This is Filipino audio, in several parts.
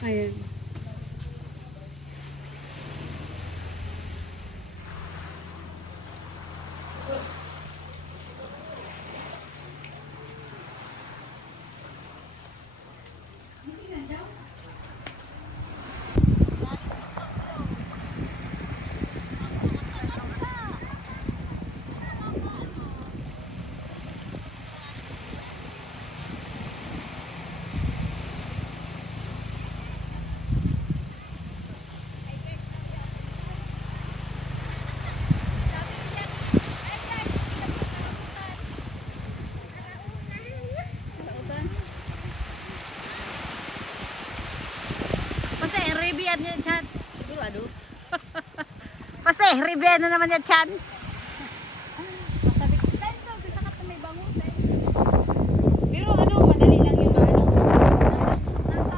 Ayan. Pasti ribian niya chan. Siguro aduh. Pasti ribian na naman niya chan. Pero ano, madali lang yun maano. Nasa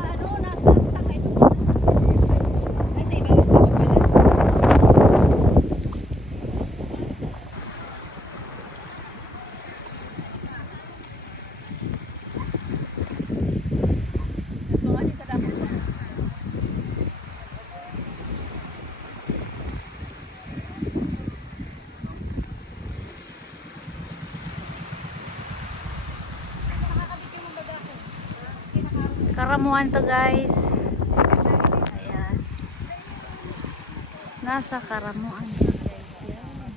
Takay pa pala. Ay, sa ibang isla pa pala. Karamuan to guys. Ayan. Nasa Karamuan to guys. Yan.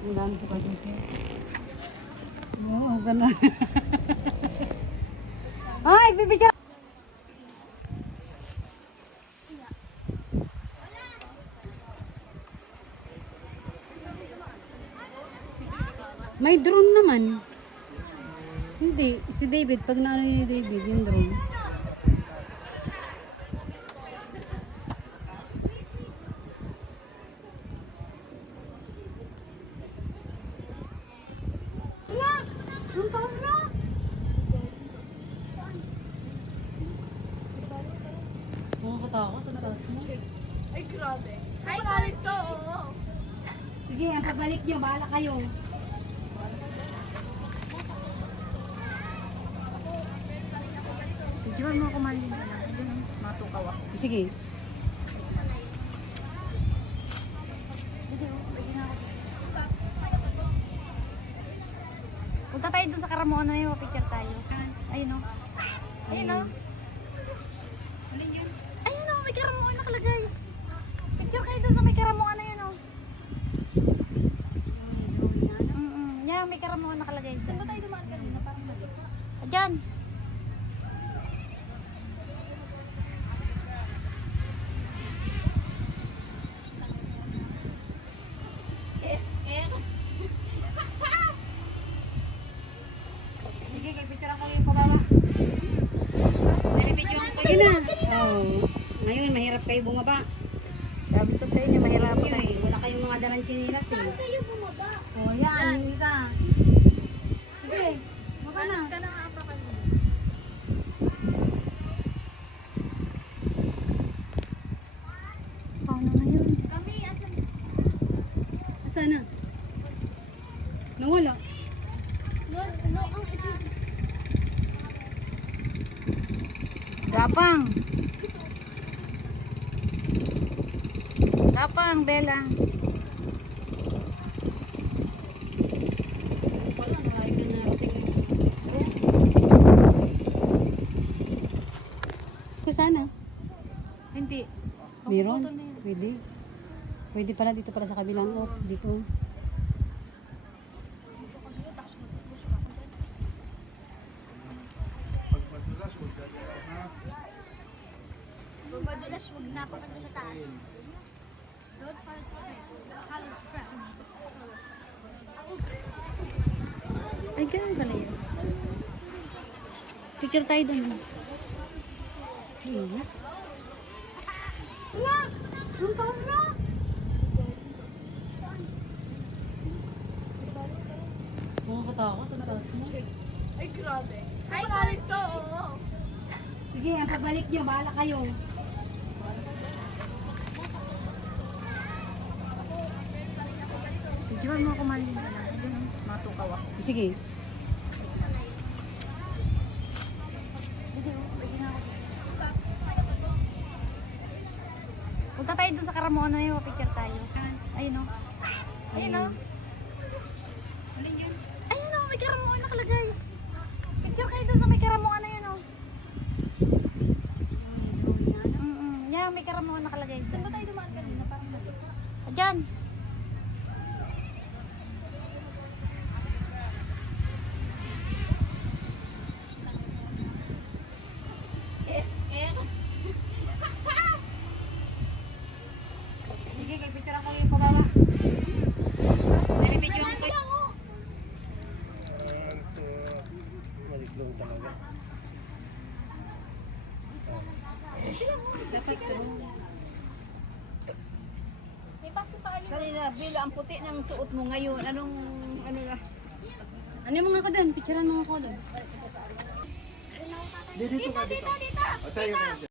Ang dami ko pa dito. Oo, gano'n. Ay, bibigyan. May drone naman. Hindi, si David, pag naano ni David, yung drone. Ang taas na! Nakakatakot, ang taas na. Ay, grabe. Ay, galit to, oo. Sige, ang pagbalik nyo, bahala kayo. Picture mo ako malin. Matukaw ako. Sige. Punta tayo dun sa Karamuan na yun. Picture tayo. Ayun o. Ayun o. Ayun o. May Karamuan nakalagay. Picture kayo dun sa may Karamuan na yun o. Yan, may Karamuan nakalagay dyan. Saan ba tayo dumaan kanina? Parang mali. Dyan. Sige, kay-picture ako yung pababa. Nilibidyo ang kayo na. Oh. Ngayon, mahirap kayo bumaba. Sabi ko sa inyo, mahirapan Kayo kayo. eh, wala kayong mga dalang chinilas eh. Saan kayo bumaba? Oh, yan, yung isa. Sige, baka na. Ka na nga pa kanina. Paano ngayon? Kami, asan? Asa na? Nawala. No, ang ito. Gapang. Gapang, Bella. Wala, nakari ka na rating. Sana? Hindi. Meron? Pwede. Pwede pala dito pala sa kabilang off. Dito. Madulas, huwag na papunta sa taas. Doon pa Hollow track. Ay, ganun pala yan. Picture tayo dun. Ayun. Wala! Ang taas na! Nakakatakot. Ang taas mo. Ay, grabe. Ay, galit to. Sige, ang pagbalik nyo, bahala kayo. Videoan mo ako malin. Matukaw ako. Sige. Hindi, pwede na ako. Punta tayo dun sa Karamuan na yun, picture tayo. Ayun o. Ayun o. Ayun o, may Karamuan nakalagay. Picture kayo dun sa may Karamuan na yun o. Yan, may Karamuan nakalagay. Saan ba tayo dumaan kanina? Parang nasa. Diyan. Sige, kay picture ako yung pababa. Nalipid yung Maliklong talaga. dapat ko. May basa pa kayo. Kanina, Bila, ang puti ng suot mo ngayon. Anong, ano na? Ano mo nga ako dun? Picturean mo nga ako dun. Dito ka dito. Dito.